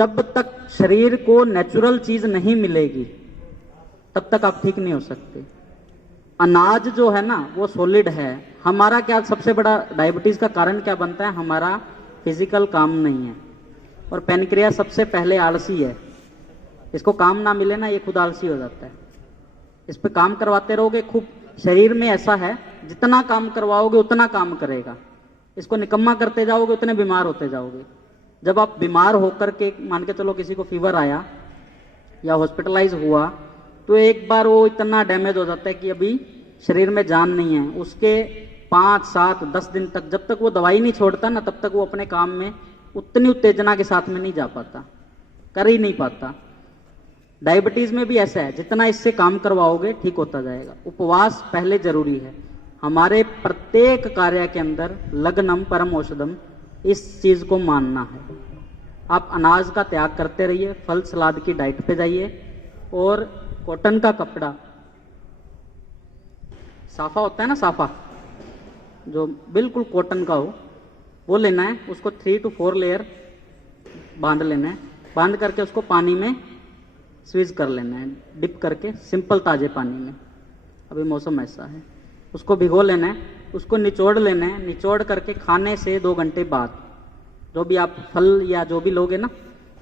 जब तक शरीर को नेचुरल चीज नहीं मिलेगी तब तक आप ठीक नहीं हो सकते। अनाज जो है ना वो सॉलिड है। हमारा क्या सबसे बड़ा डायबिटीज का कारण क्या बनता है? हमारा फिजिकल काम नहीं है। और पेनक्रियास सबसे पहले आलसी है। इसको काम ना मिले ना, ये खुद आलसी हो जाता है। इस पे काम करवाते रहोगे खूब। शरीर में ऐसा है, जितना काम करवाओगे उतना काम करेगा। इसको निकम्मा करते जाओगे उतने बीमार होते जाओगे। जब आप बीमार होकर के, मान के चलो किसी को फीवर आया या हॉस्पिटलाइज हुआ, तो एक बार वो इतना डैमेज हो जाता है कि अभी शरीर में जान नहीं है। उसके 5, 7, 10 दिन तक, जब तक वो दवाई नहीं छोड़ता ना, तब तक वो अपने काम में उतनी उत्तेजना के साथ में नहीं जा पाता, कर ही नहीं पाता। डायबिटीज में भी ऐसा है, जितना इससे काम करवाओगे ठीक होता जाएगा। उपवास पहले जरूरी है। हमारे प्रत्येक कार्य के अंदर लग्नम परम औषधम, इस चीज को मानना है। आप अनाज का त्याग करते रहिए, फल सलाद की डाइट पे जाइए, और कॉटन का कपड़ा, साफा होता है ना, साफा जो बिल्कुल कॉटन का हो, वो लेना है। उसको 3 to 4 लेयर बांध लेना है। बांध करके उसको पानी में स्वीज कर लेना है, डिप करके, सिंपल ताजे पानी में। अभी मौसम ऐसा है। उसको भिगो लेना है, उसको निचोड़ लेना है। निचोड़ करके खाने से 2 घंटे बाद जो भी आप फल या जो भी लोगे ना,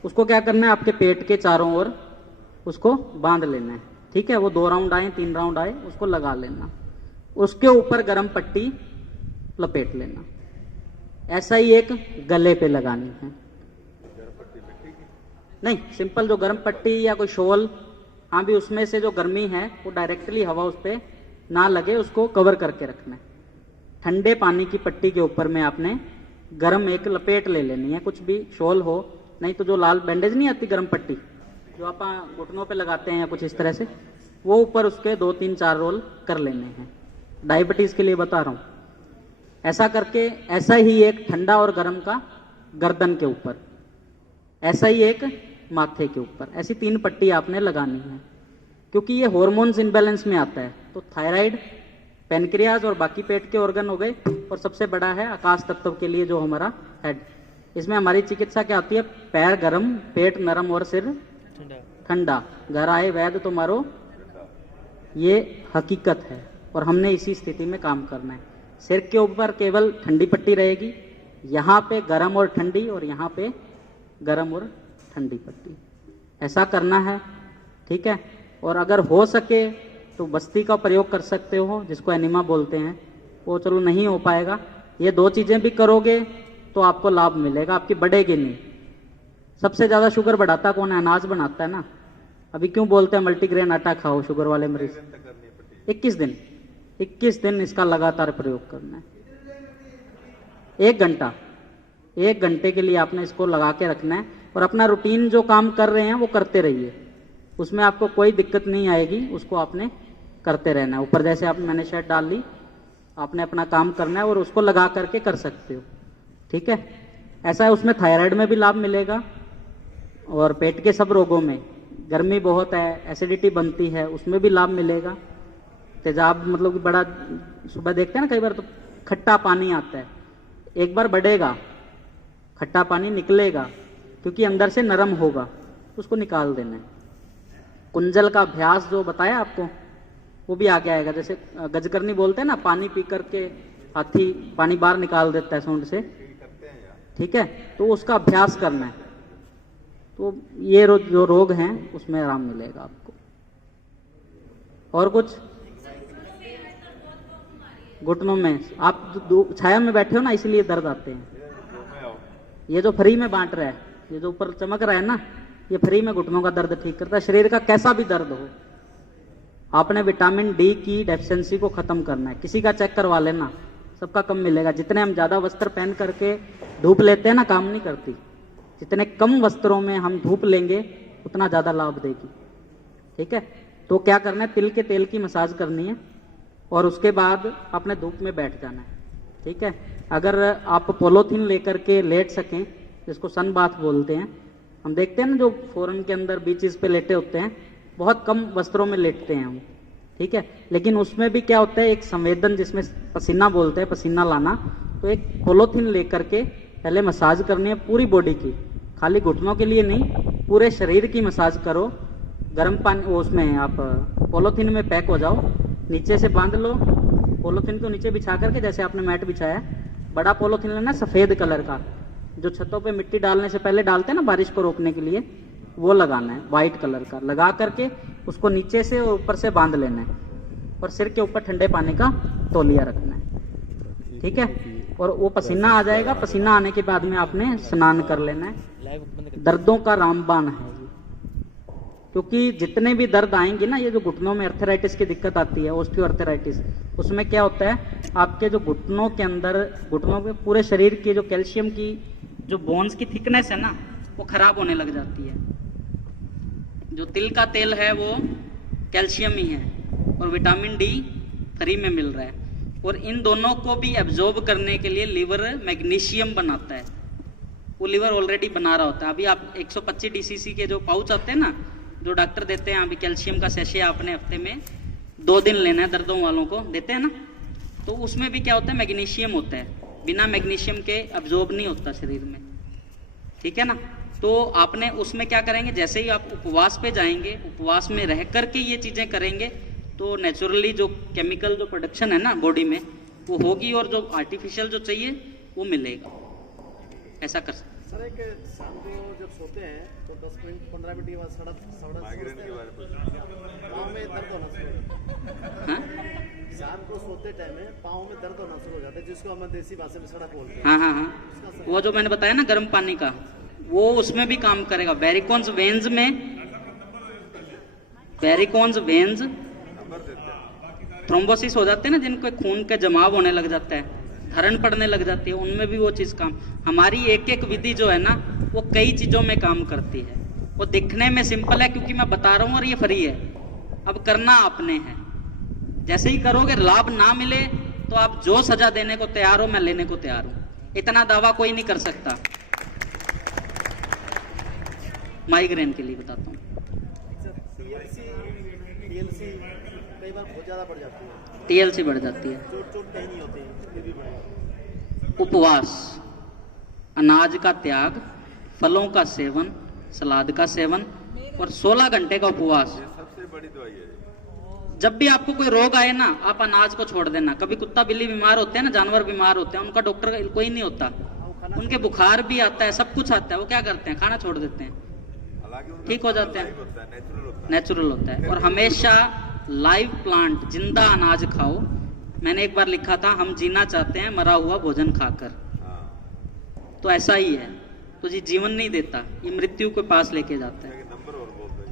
उसको क्या करना है, आपके पेट के चारों ओर उसको बांध लेना है। ठीक है, वो 2 राउंड आए, 3 राउंड आए, उसको लगा लेना। उसके ऊपर गर्म पट्टी लपेट लेना। ऐसा ही एक गले पे लगानी है। नहीं, सिंपल जो गर्म पट्टी या कोई शॉल, हाँ भी उसमें से जो गर्मी है वो डायरेक्टली हवा उस पर ना लगे, उसको कवर करके रखना है। ठंडे पानी की पट्टी के ऊपर में आपने गर्म एक लपेट ले लेनी है, कुछ भी शॉल हो, नहीं तो जो लाल बैंडेज नहीं आती गर्म पट्टी जो आप घुटनों पे लगाते हैं या कुछ इस तरह से, वो ऊपर उसके 2, 3, 4 रोल कर लेने हैं। डायबिटीज के लिए बता रहा हूं। ऐसा करके, ऐसा ही एक ठंडा और गर्म का गर्दन के ऊपर, ऐसा ही एक माथे के ऊपर, ऐसी 3 पट्टी आपने लगानी है। क्योंकि ये हार्मोन्स इनबैलेंस में आता है, तो थायराइड, पेनक्रियाज और बाकी पेट के ऑर्गन हो गए, और सबसे बड़ा है आकाश तत्व के लिए जो हमारा हेड। इसमें हमारी चिकित्सा क्या होती है? पैर गर्म, पेट नरम और सिर ठंडा। घर आए वैद्य तो मारो, ये हकीकत है। और हमने इसी स्थिति में काम करना है। सिर के ऊपर केवल ठंडी पट्टी रहेगी, यहाँ पे गर्म और ठंडी, और यहाँ पे गर्म और ठंडी पट्टी। ऐसा करना है, ठीक है। और अगर हो सके तो बस्ती का प्रयोग कर सकते हो, जिसको एनिमा बोलते हैं। वो चलो नहीं हो पाएगा, ये 2 चीजें भी करोगे तो आपको लाभ मिलेगा, आपकी बढ़ेगी नहीं। सबसे ज्यादा शुगर बढ़ाता कौन है? अनाज बनाता है ना। अभी क्यों बोलते हैं मल्टीग्रेन आटा खाओ शुगर वाले मरीज? 21 दिन इसका लगातार प्रयोग करना है। 1 घंटे के लिए आपने इसको लगा के रखना है, और अपना रूटीन जो काम कर रहे हैं वो करते रहिए। उसमें आपको कोई दिक्कत नहीं आएगी, उसको आपने करते रहना है। ऊपर जैसे मैंने शर्ट डाल ली, आपने अपना काम करना है और उसको लगा करके कर सकते हो, ठीक है। ऐसा है, उसमें थायराइड में भी लाभ मिलेगा, और पेट के सब रोगों में, गर्मी बहुत है, एसिडिटी बनती है, उसमें भी लाभ मिलेगा। तेजाब मतलब कि बड़ा, सुबह देखते हैं ना कई बार तो खट्टा पानी आता है, एक बार बढ़ेगा, खट्टा पानी निकलेगा, क्योंकि अंदर से नरम होगा, उसको निकाल देना है। कुंजल का अभ्यास जो बताया आपको, वो भी आगे आएगा। जैसे गजकरनी बोलते हैं ना, पानी पी करके हाथी पानी बाहर निकाल देता है सूंड से, ठीक है, तो उसका अभ्यास करना है। तो ये जो रोग हैं उसमें आराम मिलेगा आपको। और कुछ? घुटनों में आप छाया में बैठे हो ना, इसलिए दर्द आते हैं। ये जो फ्री में बांट रहा है, ये जो ऊपर चमक रहा है ना, ये फ्री में घुटनों का दर्द ठीक करता है। शरीर का कैसा भी दर्द हो, आपने विटामिन डी की डेफिशिएंसी को खत्म करना है। किसी का चेक करवा लेना, सबका कम मिलेगा। जितने हम ज्यादा वस्त्र पहन करके धूप लेते हैं ना, काम नहीं करती। जितने कम वस्त्रों में हम धूप लेंगे उतना ज्यादा लाभ देगी, ठीक है। तो क्या करना है, तिल के तेल की मसाज करनी है, और उसके बाद अपने धूप में बैठ जाना है, ठीक है। अगर आप पॉलीथीन लेकर के लेट सकें, जिसको सन बाथ बोलते हैं, हम देखते हैं ना जो फॉरेन के अंदर बीचेस पे लेटे होते हैं, बहुत कम वस्त्रों में लेटते हैं हम, ठीक है। लेकिन उसमें भी क्या होता है, एक संवेदन जिसमें पसीना बोलते हैं, पसीना लाना, तो एक पॉलीथीन लेकर के पहले मसाज करनी है पूरी बॉडी की। खाली घुटनों के लिए नहीं, पूरे शरीर की मसाज करो। गर्म पानी उसमें आप पॉलीथीन में पैक हो जाओ, नीचे से बांध लो, पॉलीथीन को नीचे बिछा करके जैसे आपने मैट बिछाया, बड़ा पॉलीथीन लेना सफेद कलर का, जो छतों पे मिट्टी डालने से पहले डालते हैं ना बारिश को रोकने के लिए, वो लगाना है व्हाइट कलर का। लगा करके उसको नीचे से और ऊपर से बांध लेना है और सिर के ऊपर ठंडे पानी का तौलिया रखना है, ठीक है। और वो पसीना आ जाएगा, पसीना आने के बाद में आपने स्नान कर लेना है। दर्दों का रामबाण है ये, क्योंकि जितने भी दर्द आएंगे ना, ये जो घुटनों में अर्थराइटिस की दिक्कत आती है, ऑस्टियोआर्थराइटिस, उसमें क्या होता है, आपके जो घुटनों के अंदर, घुटनों के पूरे शरीर की जो कैल्शियम की जो बोन्स की थिकनेस है ना, वो खराब होने लग जाती है। जो तिल का तेल है वो कैल्शियम ही है और विटामिन डी फ्री में मिल रहा है, और इन दोनों को भी एब्जॉर्ब करने के लिए लीवर मैग्नीशियम बनाता है। वो लीवर ऑलरेडी बना रहा होता है। अभी आप 125 DCC के जो पाउच आते हैं ना, जो डॉक्टर देते हैं, अभी कैल्शियम का सेशे आपने हफ्ते में 2 दिन लेना है, दर्दों वालों को देते हैं ना, तो उसमें भी क्या होता है, मैग्नीशियम होता है। बिना मैग्नीशियम के एब्जॉर्ब नहीं होता शरीर में, ठीक है ना। तो आपने उसमें क्या करेंगे, जैसे ही आप उपवास पे जाएंगे, उपवास में रह करके ये चीजें करेंगे, तो नेचुरली जो केमिकल जो प्रोडक्शन है ना बॉडी में, वो होगी, और जो आर्टिफिशियल जो चाहिए वो मिलेगा। ऐसा कर सकते सर। एक शाम को जब सोते हैं तो 10 मिनट 15 मिनट के बाद पाँव में दर्द होना शुरू हो जाता है। शाम को सोते टाइम में पाँव में दर्द होना शुरू हो जाता है, जिसको हम देसी भाषा में सड़क बोलते हैं। हाँ हाँ हाँ, वो जो मैंने बताया ना गर्म पानी का, वो उसमें भी काम करेगा। वेरिकोन्स वेन्स में, वेरिकोन्स वेन्स थ्रोम्बोसिस हो जाते हैं ना, जिनको खून का जमाव होने लग जाता है, धरण पड़ने लग जाती है, उनमें भी वो चीज काम। हमारी एक एक विधि जो है ना, वो कई चीजों में काम करती है। वो दिखने में सिंपल है क्योंकि मैं बता रहा हूँ और ये फ्री है, अब करना आपने है। जैसे ही करोगे, लाभ ना मिले तो आप जो सजा देने को तैयार हो, मैं लेने को तैयार हूं। इतना दावा कोई नहीं कर सकता। माइग्रेन के लिए बताता हूँ। कई बार बहुत ज्यादा बढ़ जाती है, TLC बढ़ जाती है। चोट कहीं नहीं होती, फिर भी बढ़ जाती है। उपवास, अनाज का त्याग, फलों का सेवन, सलाद का सेवन और 16 घंटे का उपवास। सबसे बड़ी दवाई है। जब भी आपको कोई रोग आए ना, आप अनाज को छोड़ देना। कभी कुत्ता बिल्ली बीमार होते हैं ना, जानवर बीमार होते हैं, उनका डॉक्टर कोई नहीं होता, उनके बुखार भी आता है, सब कुछ आता है, वो क्या करते हैं, खाना छोड़ देते हैं, ठीक हो जाते हैं, नेचुरल होता है। और हमेशा लाइव प्लांट, जिंदा अनाज खाओ। मैंने एक बार लिखा था, हम जीना चाहते हैं मरा हुआ भोजन खाकर। तो ऐसा ही है, तो जी जीवन नहीं देता, ये मृत्यु के पास लेके जाता है। नंबर और बोल दो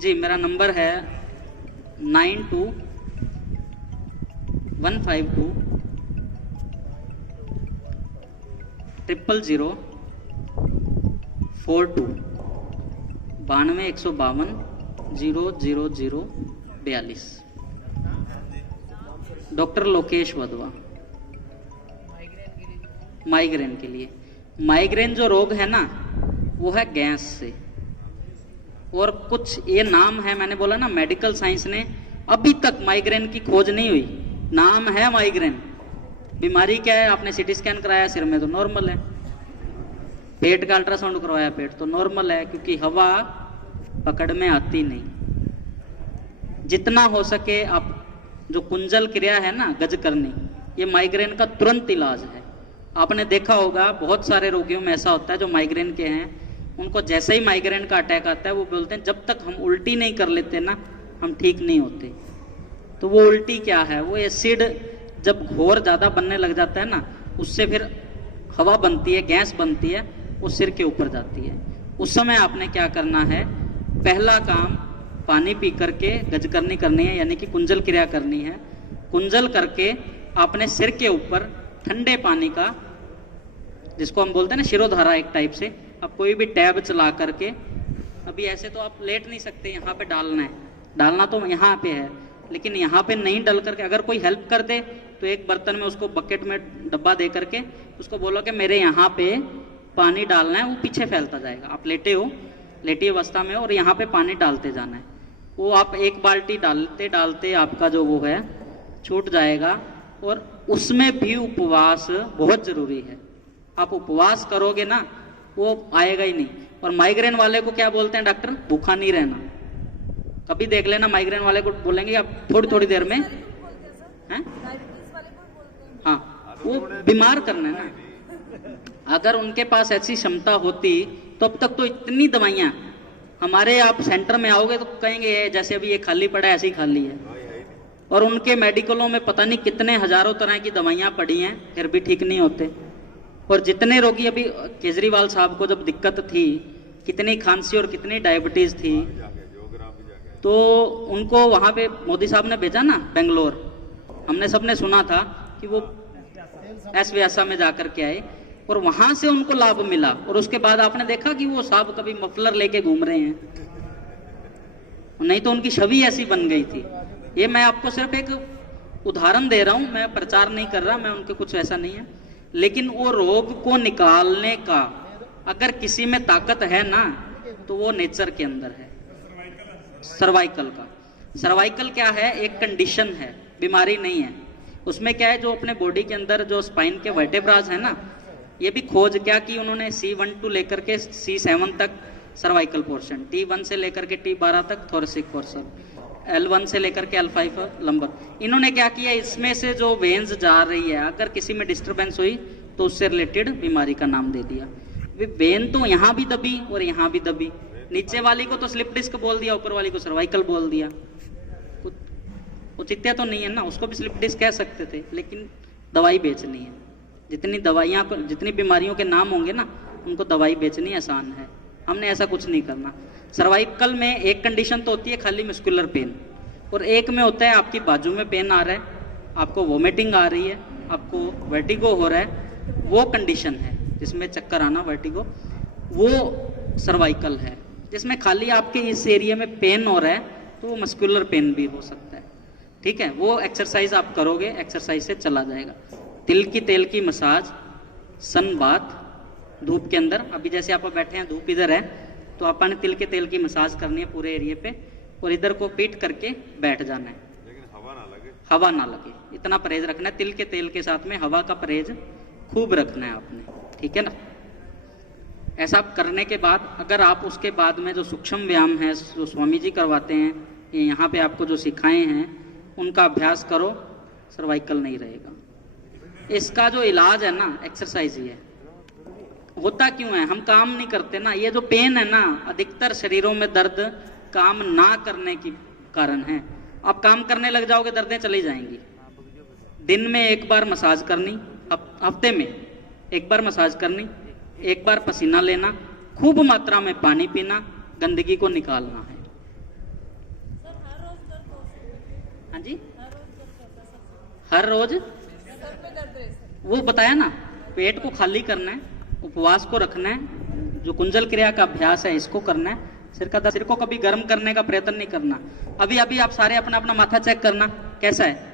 जी, मेरा नंबर है 92 152 000 42 92 152 00042। डॉक्टर लोकेश वधवा। माइग्रेन के लिए, माइग्रेन जो रोग है ना, वो है गैस से। और कुछ ये नाम है, मैंने बोला ना, मेडिकल साइंस ने अभी तक माइग्रेन की खोज नहीं हुई। नाम है माइग्रेन, बीमारी क्या है, आपने सीटी स्कैन कराया सिर में तो नॉर्मल है, पेट का अल्ट्रासाउंड करवाया पेट तो नॉर्मल है, क्योंकि हवा पकड़ में आती नहीं। जितना हो सके आप, जो कुंजल क्रिया है ना, गज करनी, ये माइग्रेन का तुरंत इलाज है। आपने देखा होगा बहुत सारे रोगियों में ऐसा होता है जो माइग्रेन के हैं, उनको जैसे ही माइग्रेन का अटैक आता है वो बोलते हैं जब तक हम उल्टी नहीं कर लेते ना, हम ठीक नहीं होते। तो वो उल्टी क्या है, वो एसिड जब घोर ज्यादा बनने लग जाता है ना, उससे फिर हवा बनती है, गैस बनती है, वो सिर के ऊपर जाती है। उस समय आपने क्या करना है, पहला काम पानी पी करके गजकरनी करनी है, यानी कि कुंजल क्रिया करनी है। कुंजल करके आपने सिर के ऊपर ठंडे पानी का, जिसको हम बोलते हैं ना शिरोधारा एक टाइप से, आप कोई भी टैब चला करके, अभी ऐसे तो आप लेट नहीं सकते, यहाँ पे डालना है, डालना तो यहाँ पे है, लेकिन यहाँ पे नहीं डल करके, अगर कोई हेल्प कर दे तो एक बर्तन में उसको बकेट में डब्बा दे करके उसको बोलो कि मेरे यहाँ पे पानी डालना है, वो पीछे फैलता जाएगा। आप लेटे हो, लेटी अवस्था में, और यहाँ पे पानी डालते जाना है। वो आप एक बाल्टी डालते डालते आपका जो वो है छूट जाएगा। और उसमें भी उपवास बहुत जरूरी है। आप उपवास करोगे ना वो आएगा ही नहीं। और माइग्रेन वाले को क्या बोलते हैं डॉक्टर? भूखा नहीं रहना। कभी देख लेना माइग्रेन वाले को बोलेंगे आप थोड़ी थोड़ी देर में हैं, हाँ, वो बीमार करना है ना। अगर उनके पास ऐसी क्षमता होती तो अब तक तो इतनी दवाइयां, हमारे आप सेंटर में आओगे तो कहेंगे जैसे अभी ये खाली पड़ा है ऐसे ही खाली है, और उनके मेडिकलों में पता नहीं कितने हजारों तरह की दवाइयां पड़ी हैं फिर भी ठीक नहीं होते। और जितने रोगी, अभी केजरीवाल साहब को जब दिक्कत थी, कितनी खांसी और कितनी डायबिटीज थी, तो उनको वहां पे मोदी साहब ने भेजा ना बेंगलोर। हमने सबने सुना था कि वो एस व्यासा में जाकर के आए और वहां से उनको लाभ मिला। और उसके बाद आपने देखा कि वो साहब कभी मफलर लेके घूम रहे हैं, नहीं तो उनकी छवि ऐसी बन गई थी। ये मैं आपको सिर्फ एक उदाहरण दे रहा हूं, मैं प्रचार नहीं कर रहा, मैं उनके कुछ ऐसा नहीं है। लेकिन वो रोग को निकालने का अगर किसी में ताकत है ना, तो वो नेचर के अंदर है। सर्वाइकल का, सर्वाइकल क्या है? एक कंडीशन है, बीमारी नहीं है। उसमें क्या है, जो अपने बॉडी के अंदर जो स्पाइन के वर्टेब्रास है ना, ये भी खोज क्या की उन्होंने, C1 to लेकर के C7 तक सर्वाइकल पोर्शन, T1 से लेकर के T12 तक थोरेसिक पोर्शन, L1 से लेकर के L5 लंबर। इन्होंने क्या किया, इसमें से जो वेन्स जा रही है, अगर किसी में डिस्टरबेंस हुई तो उससे रिलेटेड बीमारी का नाम दे दिया। वेन तो यहाँ भी दबी और यहाँ भी दबी, नीचे वाली को तो स्लिप डिस्क बोल दिया, ऊपर वाली को सर्वाइकल बोल दिया। औचित्य तो नहीं है ना, उसको भी स्लिप डिस्क कह सकते थे, लेकिन दवाई बेचनी है। जितनी दवाइयाँ, जितनी बीमारियों के नाम होंगे ना, उनको दवाई बेचनी आसान है। हमने ऐसा कुछ नहीं करना। सर्वाइकल में एक कंडीशन तो होती है खाली मस्कुलर पेन, और एक में होता है आपकी बाजू में पेन आ रहा है, आपको वोमिटिंग आ रही है, आपको वर्टिगो हो रहा है, वो कंडीशन है जिसमें चक्कर आना, वर्टिगो, वो सर्वाइकल है। जिसमें खाली आपके इस एरिया में पेन हो रहा है तो वो मस्कुलर पेन भी हो सकता है। ठीक है, वो एक्सरसाइज आप करोगे, एक्सरसाइज से चला जाएगा। तिल की तेल की मसाज, सन बाथ, धूप के अंदर, अभी जैसे आप बैठे हैं, धूप इधर है, तो आपने तिल के तेल की मसाज करनी है पूरे एरिया पे, और इधर को पीट करके बैठ जाना है, लेकिन हवा ना लगे, इतना परहेज रखना है। तिल के तेल के साथ में हवा का परहेज खूब रखना है आपने, ठीक है ना। ऐसा करने के बाद अगर आप उसके बाद में जो सूक्ष्म व्यायाम है, जो स्वामी जी करवाते हैं, यहाँ पे आपको जो सिखाए हैं, उनका अभ्यास करो, सर्वाइकल नहीं रहेगा। इसका जो इलाज है ना, एक्सरसाइज ही है। होता क्यों है, हम काम नहीं करते ना। ये जो पेन है ना, अधिकतर शरीरों में दर्द काम ना करने की कारण है। आप काम करने लग जाओगे, दर्दें चली जाएंगी। दिन में एक बार मसाज करनी, हफ्ते में एक बार मसाज करनी, एक बार पसीना लेना, खूब मात्रा में पानी पीना, गंदगी को निकालना है। हाँ जी, हर रोज वो बताया ना, पेट को खाली करना है, उपवास को रखना है, जो कुंजल क्रिया का अभ्यास है इसको करना है। सिर को कभी गर्म करने का प्रयत्न नहीं करना। अभी अभी आप सारे अपना अपना माथा चेक करना कैसा है,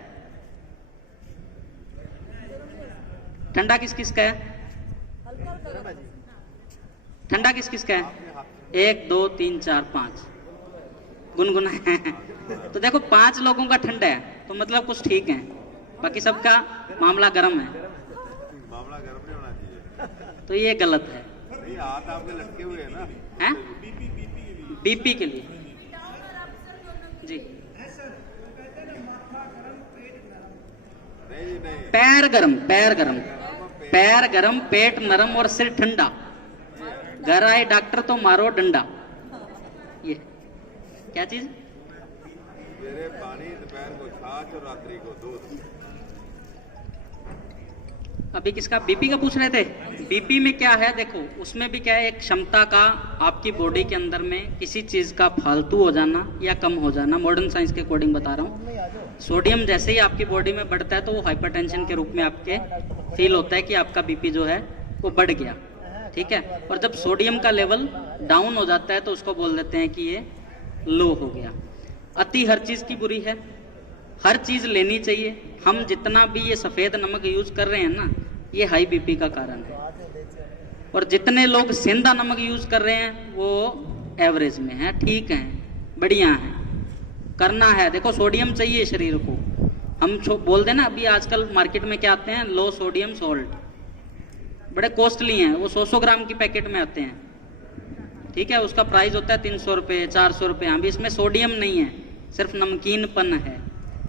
ठंडा किस किस का है, ठंडा किस किस का है, 1 2 3 4 5 गुनगुना है। तो देखो 5 लोगों का ठंडा है तो मतलब कुछ ठीक है, बाकी सबका मामला गर्म है, मामला गर्म नहीं होना चाहिए। तो ये गलत है। नहीं, हाथ आपके लटके हुए है ना, हैं? बीपी के लिए जी, नहीं पैर गरम, पैर गरम, पैर गरम, पेट नरम और सिर ठंडा, घर आए डॉक्टर तो मारो डंडा। ये क्या चीज? मेरे पानी, दोपहर को छाछ और रात्रि को दूध। अभी किसका बीपी का पूछ रहे थे? बीपी में क्या है देखो, उसमें भी क्या है, एक क्षमता का आपकी बॉडी के अंदर में किसी चीज का फालतू हो जाना या कम हो जाना। मॉडर्न साइंस के अकॉर्डिंग बता रहा हूँ। सोडियम जैसे ही आपकी बॉडी में बढ़ता है तो वो हाइपरटेंशन के रूप में आपके फील होता है कि आपका बीपी जो है वो बढ़ गया, ठीक है। और जब सोडियम का लेवल डाउन हो जाता है तो उसको बोल देते हैं कि ये लो हो गया। अति हर चीज की बुरी है, हर चीज लेनी चाहिए। हम जितना भी ये सफेद नमक यूज कर रहे हैं ना, ये हाई बीपी का कारण है। और जितने लोग सेंधा नमक यूज कर रहे हैं वो एवरेज में है, ठीक है, बढ़िया है, करना है। देखो सोडियम चाहिए शरीर को, हम बोल देना अभी आजकल मार्केट में क्या आते हैं, लो सोडियम सॉल्ट, बड़े कॉस्टली हैं, वो 100-100 ग्राम की पैकेट में आते हैं। ठीक है, उसका प्राइस होता है 300 रुपये, 400 रुपये। अभी इसमें सोडियम नहीं है, सिर्फ नमकीनपन है।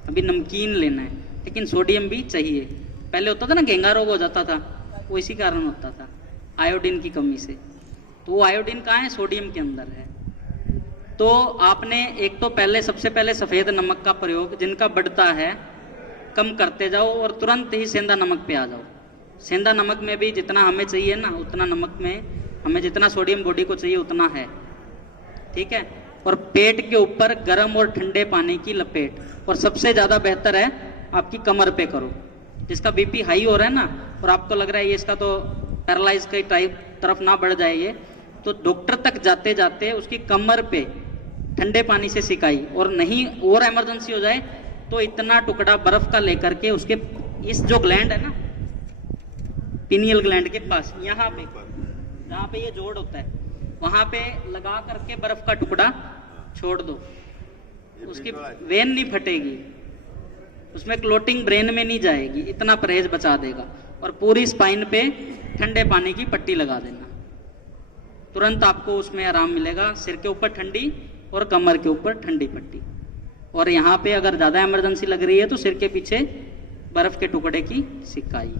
अभी नमकीन लेना है, लेकिन सोडियम भी चाहिए। पहले होता था ना, घेंगा रोग हो जाता था, वो इसी कारण होता था, आयोडीन की कमी से। तो वो आयोडीन कहाँ है? सोडियम के अंदर है। तो आपने एक तो पहले, सबसे पहले सफ़ेद नमक का प्रयोग जिनका बढ़ता है कम करते जाओ और तुरंत ही सेंधा नमक पे आ जाओ। सेंधा नमक में भी जितना हमें चाहिए ना, उतना नमक में हमें जितना सोडियम बॉडी को चाहिए उतना है। ठीक है, और पेट के ऊपर गर्म और ठंडे पानी की लपेट, और सबसे ज़्यादा बेहतर है आपकी कमर पे करो। जिसका बीपी हाई हो रहा है ना, और आपको लग रहा है ये इसका तो पैरालाइज के टाइप तरफ ना बढ़ जाए ये, तो डॉक्टर तक जाते जाते उसकी कमर पे ठंडे पानी से सिकाई, और नहीं और इमरजेंसी हो जाए तो इतना टुकड़ा बर्फ का लेकर के उसके इस जो ग्लैंड है ना, पिनियल ग्लैंड के पास, यहाँ पे जहाँ पे ये जोड़ होता है, वहां पे लगा करके बर्फ का टुकड़ा छोड़ दो। उसकी वेन नहीं फटेगी, उसमें क्लोटिंग ब्रेन में नहीं जाएगी, इतना परहेज बचा देगा। और पूरी स्पाइन पे ठंडे पानी की पट्टी लगा देना, तुरंत आपको उसमें आराम मिलेगा। सिर के ऊपर ठंडी और कमर के ऊपर ठंडी पट्टी। और यहाँ पे अगर ज़्यादा इमरजेंसी लग रही है तो सिर के पीछे बर्फ के टुकड़े की सिकाई।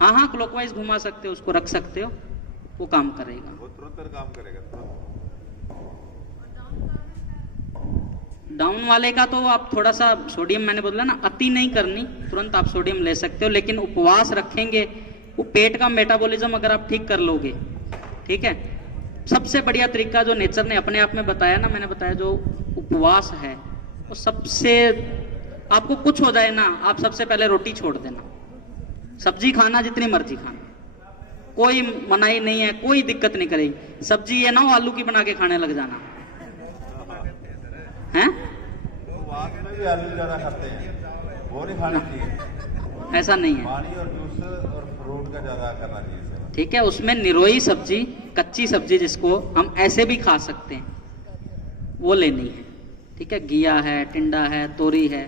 हाँ हाँ, क्लॉकवाइज घुमा सकते हो, उसको रख सकते हो, वो काम करेगा, वो तुरंत काम करेगा। डाउन वाले का तो आप थोड़ा सा सोडियम, मैंने बोला ना, अति नहीं करनी, तुरंत आप सोडियम ले सकते हो, लेकिन उपवास रखेंगे। वो पेट का मेटाबॉलिज्म अगर आप ठीक कर लोगे, ठीक है। सबसे बढ़िया तरीका जो नेचर ने अपने आप में बताया ना, मैंने बताया जो उपवास है, वो सबसे, आपको कुछ हो जाए ना, आप सबसे पहले रोटी छोड़ देना, सब्जी खाना जितनी मर्जी खाना, कोई मनाही नहीं है, कोई दिक्कत नहीं करेगी। सब्जी ये ना हो आलू की बना के खाने लग जाना है। उपवास में भी आलू ज्यादा खाते हैं, वो नहीं खाना चाहिए। ऐसा नहीं है, पानी और जूस और फ्रूट का ज्यादा करना चाहिए। ठीक है, उसमें निरोई सब्जी, कच्ची सब्जी जिसको हम ऐसे भी खा सकते हैं, वो लेनी है। ठीक है, घिया है, टिंडा है, तोरी है।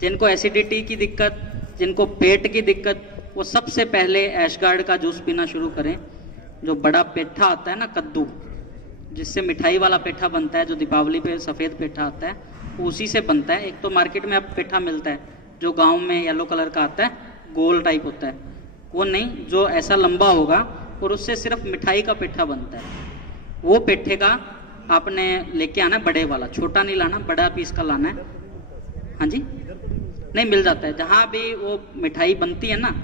जिनको एसिडिटी की दिक्कत, जिनको पेट की दिक्कत, वो सबसे पहले ऐशगार्ड का जूस पीना शुरू करें। जो बड़ा पेठा आता है ना, कद्दू, जिससे मिठाई वाला पेठा बनता है, जो दीपावली पे सफ़ेद पेठा आता है, उसी से बनता है। एक तो मार्केट में अब पेठा मिलता है जो गांव में येलो कलर का आता है, गोल टाइप होता है, वो नहीं, जो ऐसा लंबा होगा और उससे सिर्फ मिठाई का पेठा बनता है। वो पेठे का आपने लेके आना है, बड़े वाला, छोटा नहीं लाना, बड़ा पीस का लाना है। हाँ जी, नहीं, मिल जाता है जहाँ भी वो मिठाई बनती है ना,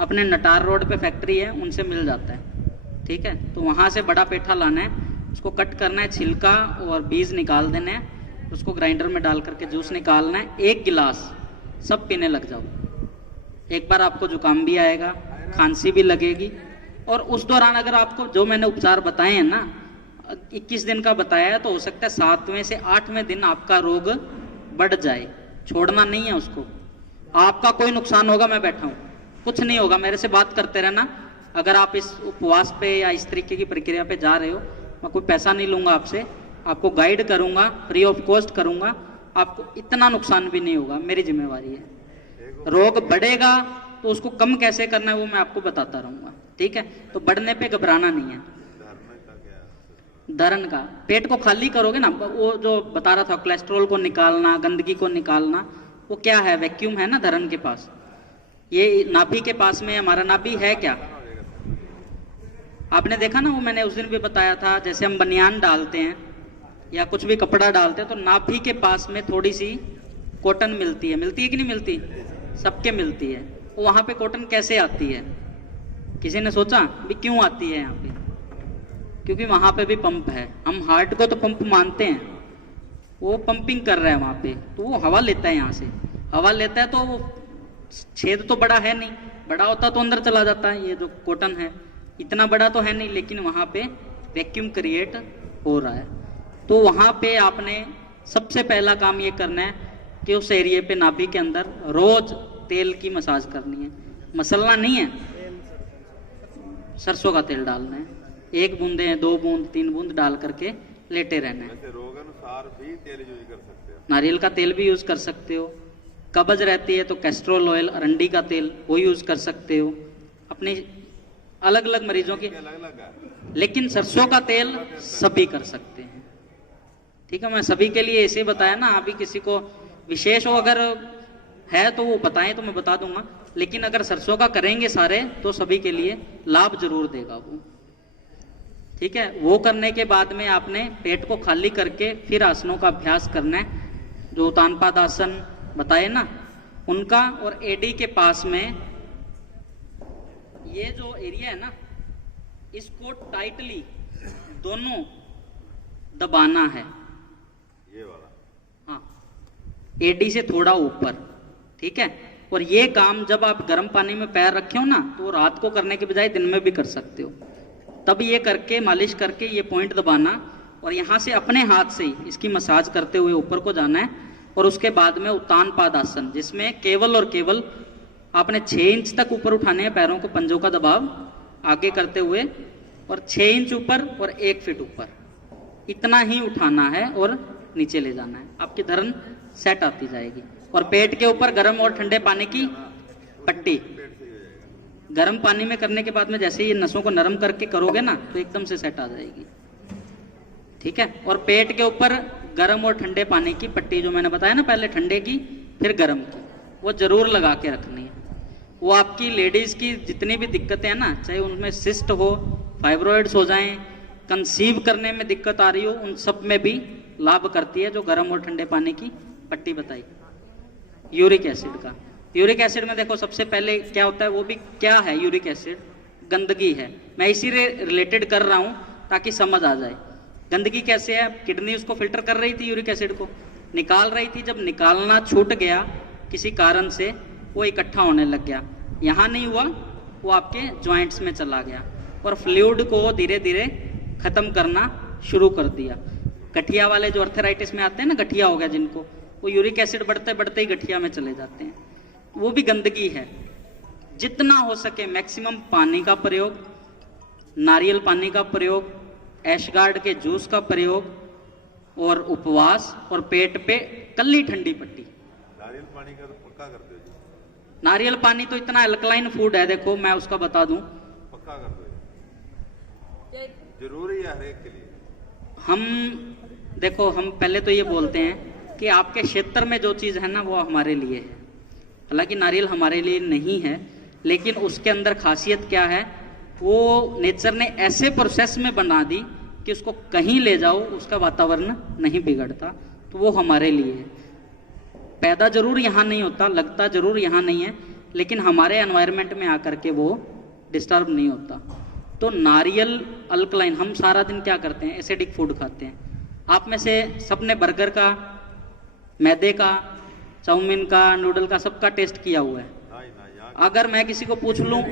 अपने नटार रोड पे फैक्ट्री है, उनसे मिल जाता है। ठीक है, तो वहाँ से बड़ा पेठा लाना है, उसको कट करना है, छिलका और बीज निकाल देने हैं, उसको ग्राइंडर में डाल करके जूस निकालना है, 1 गिलास, सब पीने लग जाओ। एक बार आपको जुकाम भी आएगा, खांसी भी लगेगी, और उस दौरान अगर आपको जो मैंने उपचार बताए हैं ना, 21 दिन का बताया है, तो हो सकता है 7वें से 8वें दिन आपका रोग बढ़ जाए। छोड़ना नहीं है उसको। आपका कोई नुकसान होगा, मैं बैठा हूँ, कुछ नहीं होगा, मेरे से बात करते रहना। अगर आप इस उपवास पे या इस तरीके की प्रक्रिया पे जा रहे हो, मैं कोई पैसा नहीं लूंगा आपसे, आपको गाइड करूंगा, फ्री ऑफ कॉस्ट करूंगा, आपको इतना नुकसान भी नहीं होगा, मेरी जिम्मेवारी है। रोग बढ़ेगा तो उसको कम कैसे करना है वो मैं आपको बताता रहूंगा। ठीक है, तो बढ़ने पे घबराना नहीं है। धरण का, पेट को खाली करोगे ना, वो जो बता रहा था, कोलेस्ट्रॉल को निकालना, गंदगी को निकालना, वो क्या है, वैक्यूम है ना धरण के पास, ये नाभि के पास में हमारा नाभि है क्या, आपने देखा ना, वो मैंने उस दिन भी बताया था, जैसे हम बनियान डालते हैं या कुछ भी कपड़ा डालते हैं तो नाभि के पास में थोड़ी सी कॉटन मिलती है कि नहीं मिलती, सबके मिलती है। वो वहां पे कॉटन कैसे आती है, किसी ने सोचा भी क्यों आती है यहाँ पे? क्योंकि वहां पे भी पंप है। हम हार्ट को तो पंप मानते हैं, वो पंपिंग कर रहा है वहां पे, तो वो हवा लेता है, यहाँ से हवा लेता है, तो वो छेद तो बड़ा है नहीं, बड़ा होता तो अंदर चला जाता है। ये जो कॉटन है इतना बड़ा तो है नहीं, लेकिन वहां पे वैक्यूम क्रिएट हो रहा है। तो वहां पे आपने सबसे पहला काम ये करना है कि उस एरिए पे नाभि के अंदर रोज तेल की मसाज करनी है। मसलना नहीं है, सरसों का तेल डालना है, 1 बूंदे 2 बूंद 3 बूंद डाल करके लेटे रहना है। रोग अनुसार भी तेल यूज कर सकते हो, नारियल का तेल भी यूज कर सकते हो, कब्ज रहती है तो कैस्ट्रोल ऑयल, अरंडी का तेल, वो यूज कर सकते हो। अपनी अलग अलग मरीजों की अलग अलग है। लेकिन सरसों का तेल सभी कर सकते हैं। ठीक है, मैं सभी के लिए ऐसे बताया ना, अभी किसी को विशेष हो अगर है तो वो बताएं तो मैं बता दूंगा, लेकिन अगर सरसों का करेंगे सारे तो सभी के लिए लाभ जरूर देगा वो। ठीक है, वो करने के बाद में आपने पेट को खाली करके फिर आसनों का अभ्यास करना है, जो उत्तानपाद आसन बताए ना उनका। और एडी के पास में ये जो एरिया है ना, इसको टाइटली दोनों दबाना है, ये वाला। हाँ, एडी से थोड़ा ऊपर। ठीक है, और ये काम जब आप गर्म पानी में पैर रखे हो ना, तो रात को करने के बजाय दिन में भी कर सकते हो। तब ये करके मालिश करके ये पॉइंट दबाना, और यहाँ से अपने हाथ से ही इसकी मसाज करते हुए ऊपर को जाना है। और उसके बाद में उत्तानपाद आसन, जिसमें केवल और केवल आपने 6 इंच तक ऊपर उठाने हैं पैरों को, पंजों का दबाव आगे करते हुए, और 6 इंच ऊपर और 1 फीट ऊपर, इतना ही उठाना है और नीचे ले जाना है। आपकी धरण सेट आती जाएगी। और पेट के ऊपर गर्म और ठंडे पानी की पट्टी, गर्म पानी में करने के बाद में जैसे ये नसों को नरम करके करोगे ना, तो एकदम से सेट आ जाएगी। ठीक है, और पेट के ऊपर गर्म और ठंडे पानी की पट्टी, जो मैंने बताया ना पहले, ठंडे की फिर गर्म की, वो जरूर लगा के रखनी है। वो आपकी लेडीज की जितनी भी दिक्कतें हैं ना, चाहे उनमें सिस्ट हो, फाइब्रॉइड्स हो जाएं, कंसीव करने में दिक्कत आ रही हो, उन सब में भी लाभ करती है जो गर्म और ठंडे पानी की पट्टी बताई। यूरिक एसिड का, यूरिक एसिड में देखो सबसे पहले क्या होता है, वो भी क्या है, यूरिक एसिड गंदगी है। मैं इसी रिलेटेड कर रहा हूं ताकि समझ आ जाए। गंदगी कैसे है, किडनी उसको फिल्टर कर रही थी, यूरिक एसिड को निकाल रही थी, जब निकालना छूट गया किसी कारण से, वो इकट्ठा होने लग गया, यहाँ नहीं हुआ, वो आपके ज्वाइंट्स में चला गया और फ्लूइड को धीरे धीरे खत्म करना शुरू कर दिया। गठिया वाले जो अर्थराइटिस में आते हैं ना, गठिया हो गया जिनको, वो यूरिक एसिड बढ़ते बढ़ते ही गठिया में चले जाते हैं, वो भी गंदगी है। जितना हो सके मैक्सिमम पानी का प्रयोग, नारियल पानी का प्रयोग, ऐशगार्ड के जूस का प्रयोग और उपवास, और पेट पे कल्ली ठंडी पट्टी। नारियल पानी का तो पक्का कर दो जी। नारियल पानी तो इतना अल्कलाइन फूड है, देखो मैं उसका बता दूं, पक्का कर दो, जरूरी है हर एक के लिए। हम देखो, हम पहले तो ये बोलते हैं कि आपके क्षेत्र में जो चीज़ है ना वो हमारे लिए है। हालांकि नारियल हमारे लिए नहीं है, लेकिन उसके अंदर खासियत क्या है, वो नेचर ने ऐसे प्रोसेस में बना दी कि उसको कहीं ले जाओ उसका वातावरण नहीं बिगड़ता, तो वो हमारे लिए है। पैदा जरूर यहाँ नहीं होता, लगता जरूर यहाँ नहीं है, लेकिन हमारे एनवायरनमेंट में आकर के वो डिस्टर्ब नहीं होता। तो नारियल अल्कलाइन, हम सारा दिन क्या करते हैं, एसिडिक फूड खाते हैं। आप में से सबने बर्गर का, मैदे का, चाउमीन का, नूडल का, सबका टेस्ट किया हुआ है। अगर मैं किसी को पूछ लूं,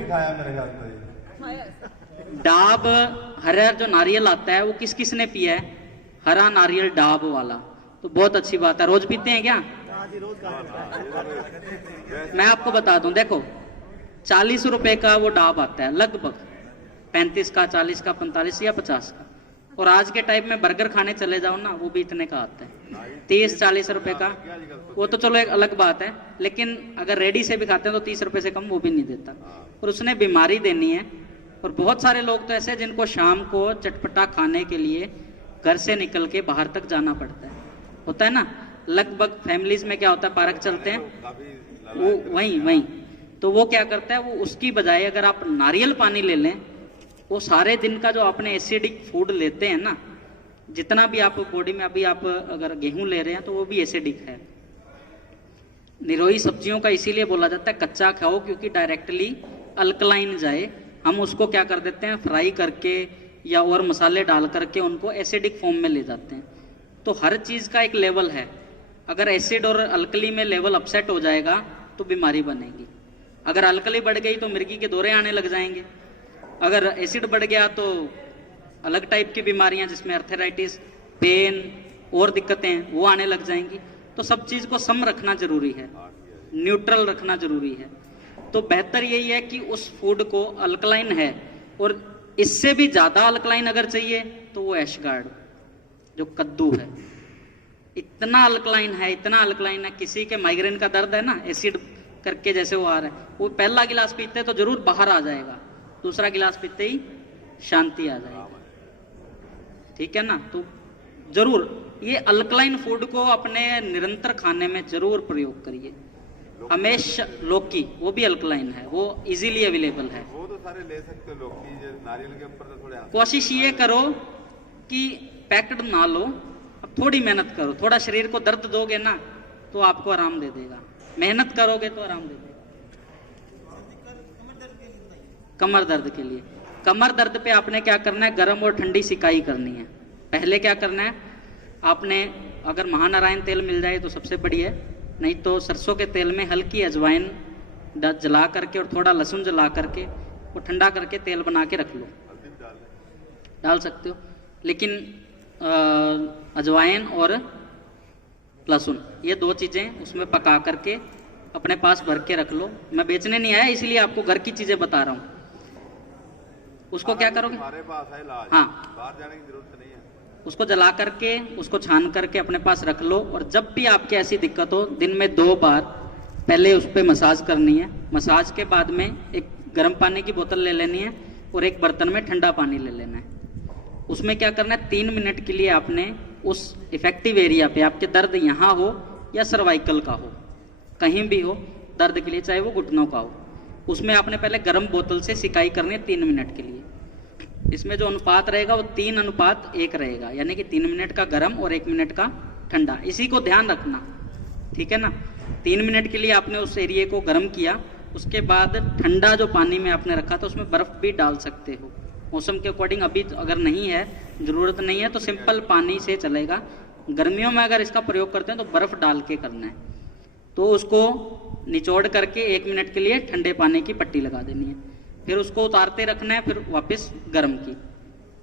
डाब हरा जो नारियल आता है वो किस किस ने पिया है, हरा नारियल डाब वाला, तो बहुत अच्छी बात है। रोज पीते हैं क्या? मैं आपको बता दूं, देखो 40 रुपए का वो डाब आता है, लगभग 35 का, 40 का, 45 या 50 का। और आज के टाइम में बर्गर खाने चले जाओ ना, वो भी इतने का आता है, 30-40 रुपए का। वो तो चलो एक अलग बात है, लेकिन अगर रेडी से भी खाते हैं तो 30 रुपए से कम वो भी नहीं देता, और उसने बीमारी देनी है। और बहुत सारे लोग तो ऐसे जिनको शाम को चटपटा खाने के लिए घर से निकल के बाहर तक जाना पड़ता है, होता है ना। लगभग फैमिलीज में क्या होता है, पार्क चलते हैं, वो वहीं तो वो क्या करता है, वो उसकी बजाय अगर आप नारियल पानी ले लें, वो सारे दिन का जो आपने एसिडिक फूड लेते हैं ना, जितना भी आप बॉडी में, अभी आप अगर गेहूं ले रहे हैं तो वो भी एसिडिक है। निरोई सब्जियों का इसीलिए बोला जाता है कच्चा खाओ, क्योंकि डायरेक्टली अल्कलाइन जाए। हम उसको क्या कर देते हैं, फ्राई करके या और मसाले डाल करके उनको एसिडिक फॉर्म में ले जाते हैं। तो हर चीज़ का एक लेवल है, अगर एसिड और अल्कली में लेवल अपसेट हो जाएगा तो बीमारी बनेगी। अगर अल्कली बढ़ गई तो मिर्गी के दौरे आने लग जाएंगे, अगर एसिड बढ़ गया तो अलग टाइप की बीमारियां जिसमें अर्थराइटिस, पेन और दिक्कतें वो आने लग जाएंगी। तो सब चीज़ को सम रखना जरूरी है, न्यूट्रल रखना जरूरी है। तो बेहतर यही है कि उस फूड को अल्कलाइन है, और इससे भी ज़्यादा अल्कलाइन अगर चाहिए तो वो ऐशगार्ड जो कद्दू है, इतना अल्कलाइन है, इतना अल्कलाइन है। किसी के माइग्रेन का दर्द है ना, एसिड करके जैसे वो आ रहा है, वो पहला गिलास पीते तो जरूर बाहर आ जाएगा, दूसरा गिलास पीते ही शांति आ जाएगी, ठीक है ना। तो जरूर ये अल्कलाइन फूड को अपने निरंतर खाने में जरूर प्रयोग करिए। हमेशा लौकी, वो भी अल्कलाइन है, वो इजीली अवेलेबल है। वो तो सारे ले सकते हो लौकी, जो नारियल के ऊपर तो थोड़े कोशिश ये करो कि पैकेट ना लो, अब थोड़ी मेहनत करो। थोड़ा शरीर को दर्द दोगे ना तो आपको आराम दे देगा, मेहनत करोगे तो आराम दे देगा। कमर दर्द के लिए, कमर दर्द पे आपने क्या करना है, गर्म और ठंडी सिकाई करनी है। पहले क्या करना है, आपने अगर महानारायण तेल मिल जाए तो सबसे बढ़िया है, नहीं तो सरसों के तेल में हल्की अजवाइन जला करके और थोड़ा लहसुन जला करके वो ठंडा करके तेल बना के रख लो। डाल सकते हो, लेकिन अजवाइन और लहसुन ये दो चीज़ें उसमें पका करके अपने पास भर के रख लो। मैं बेचने नहीं आया, इसलिए आपको घर की चीज़ें बता रहा हूँ। उसको क्या करोगे, हमारे पास है इलाज, हाँ, बाहर जाने की जरूरत नहीं है। उसको जला करके उसको छान करके अपने पास रख लो, और जब भी आपके ऐसी दिक्कत हो दिन में 2 बार पहले उस पर मसाज करनी है। मसाज के बाद में एक गर्म पानी की बोतल ले लेनी है और एक बर्तन में ठंडा पानी ले लेना है। उसमें क्या करना है, 3 मिनट के लिए आपने उस इफेक्टिव एरिया पे, आपके दर्द यहाँ हो या सर्वाइकल का हो, कहीं भी हो दर्द के लिए, चाहे वो घुटनों का हो, उसमें आपने पहले गर्म बोतल से सिकाई करनी है 3 मिनट के लिए। इसमें जो अनुपात रहेगा वो 3:1 रहेगा, यानी कि 3 मिनट का गर्म और 1 मिनट का ठंडा। इसी को ध्यान रखना, ठीक है ना। 3 मिनट के लिए आपने उस एरिया को गर्म किया, उसके बाद ठंडा जो पानी में आपने रखा था उसमें बर्फ भी डाल सकते हो, मौसम के अकॉर्डिंग। अभी अगर नहीं है, जरूरत नहीं है, तो सिंपल पानी से चलेगा। गर्मियों में अगर इसका प्रयोग करते हैं तो बर्फ डाल के करना है। तो उसको निचोड़ करके 1 मिनट के लिए ठंडे पानी की पट्टी लगा देनी है, फिर उसको उतारते रखना है, फिर वापस गर्म की,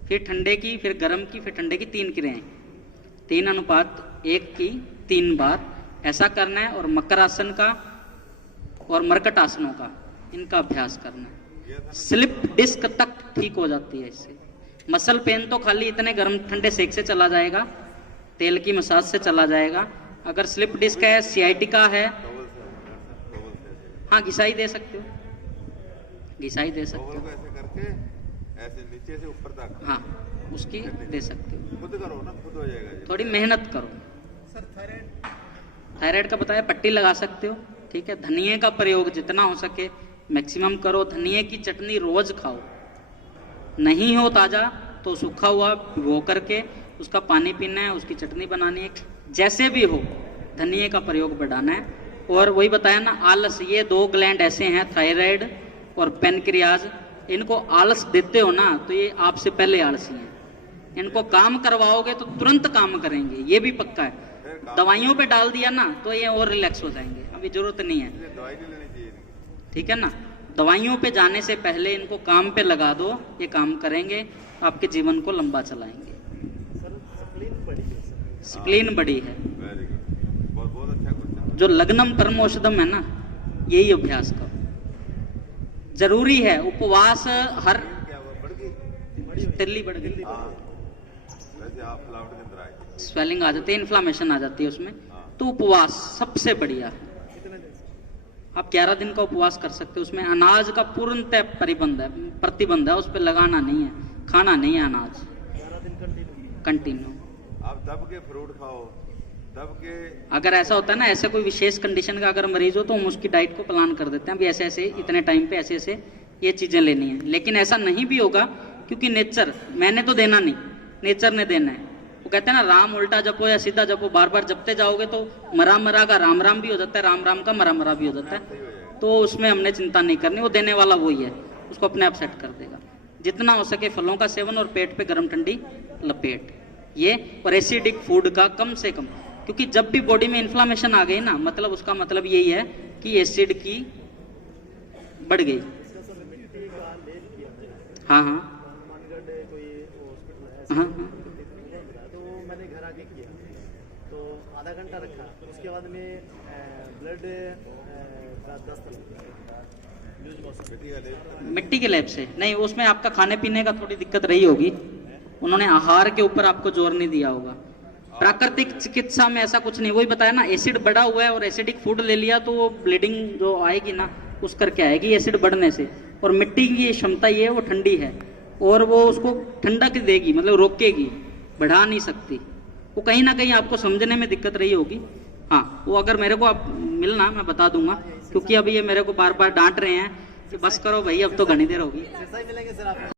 फिर ठंडे की, फिर गर्म की, फिर ठंडे की, 3 क्रियाएं, 3:1 की 3 बार ऐसा करना है। और मकर आसन का और मरकट आसनों का इनका अभ्यास करना है। स्लिप डिस्क तक ठीक हो जाती है इससे। मसल पेन तो खाली इतने गर्म ठंडे सेक से चला जाएगा, तेल की मसाज से चला जाएगा। अगर स्लिप डिस्क है, सियाटिका है, हाँ घिसाई दे सकते हो, घिसाई दे सकते हो, ऐसे करके ऐसे नीचे से ऊपर तक, हाँ उसकी दे सकते हो। खुद करो ना, खुद हो जाएगा ये। थोड़ी मेहनत करो। थायराइड का बताया, पट्टी लगा सकते हो, ठीक है। धनिए का प्रयोग जितना हो सके मैक्सिमम करो। धनिए की चटनी रोज खाओ, नहीं हो ताजा तो सूखा हुआ भिगो करके उसका पानी पीना है, उसकी चटनी बनानी है, जैसे भी हो धनिए का प्रयोग बढ़ाना है। और वही बताया ना, आलस, ये 2 ग्लैंड ऐसे हैं, थायराइड और पेनक्रियाज, इनको आलस देते हो ना तो ये आपसे पहले आलसी हैं। इनको काम करवाओगे तो तुरंत काम करेंगे, ये भी पक्का है। दवाइयों पे डाल दिया ना तो ये और रिलैक्स हो जाएंगे, अभी जरूरत नहीं है, दवाई नहीं लेनी चाहिए, ठीक है ना। दवाइयों पे जाने से पहले इनको काम पे लगा दो, ये काम करेंगे, आपके जीवन को लंबा चलाएंगे। स्प्लीन बड़ी है, वेरी गुड, बहुत बहुत अच्छा क्वेश्चन। जो लग्नम परमोषधम है ना, यही अभ्यास करो, जरूरी है। उपवास हर क्या हुआ, बढ़ गई? तिल्ली बढ़ गई, हाँ, वैसे आप फ्लावर के अंदर आए, स्वेलिंग आ जाती है, इन्फ्लामेशन आ जाती है उसमें, तो उपवास सबसे बढ़िया है। आप 11 दिन का उपवास कर सकते हो, उसमें अनाज का पूर्णतः प्रतिबंध है, उस पर लगाना नहीं है, खाना नहीं है अनाज, 11 दिन कंटिन्यू। आप दब के फ्रूट खाओ, दब के। अगर ऐसा होता है ना, ऐसे कोई विशेष कंडीशन का अगर मरीज हो तो हम उसकी डाइट को प्लान कर देते हैं, अभी ऐसे ऐसे इतने टाइम पे ऐसे ऐसे ये चीजें लेनी है। लेकिन ऐसा नहीं भी होगा, क्योंकि नेचर, मैंने तो देना नहीं, नेचर ने देना है। वो कहते हैं ना, राम उल्टा जपो या सीधा जपो, बार बार जपते जाओगे तो मरा मरा का राम राम भी हो जाता है, राम राम का मरा मरा भी हो जाता है। तो उसमें हमने चिंता नहीं करनी, वो देने वाला वही है, उसको अपने आप सेट कर देगा। जितना हो सके फलों का सेवन और पेट पे गर्म ठंडी लपेट, ये। और एसिडिक फूड का कम से कम, क्योंकि जब भी बॉडी में इन्फ्लामेशन आ गई ना, मतलब उसका मतलब यही है कि एसिड की बढ़ गई। हाँ हाँ हाँ हाँ, तो मैंने घर आके किया तो आधा घंटा रखा, उसके बाद में ब्लड का 10 मिट्टी के लैब से नहीं, उसमें आपका खाने पीने का थोड़ी दिक्कत रही होगी, उन्होंने आहार के ऊपर आपको जोर नहीं दिया होगा। प्राकृतिक चिकित्सा में ऐसा कुछ नहीं, वही बताया ना, एसिड बढ़ा हुआ है और एसिडिक फूड ले लिया तो वो ब्लीडिंग जो आएगी ना उस करके आएगी एसिड बढ़ने से। और मिट्टी की क्षमता ये है, वो ठंडी है और वो उसको ठंडक देगी, मतलब रोकेगी, बढ़ा नहीं सकती। वो कहीं ना कहीं आपको समझने में दिक्कत रही होगी। हाँ, वो अगर मेरे को आप मिलना मैं बता दूंगा, क्योंकि अभी ये मेरे को बार बार डांट रहे हैं कि बस करो भाई, अब तो घनी देर होगी। जैसा ही मिलेंगे सर आप।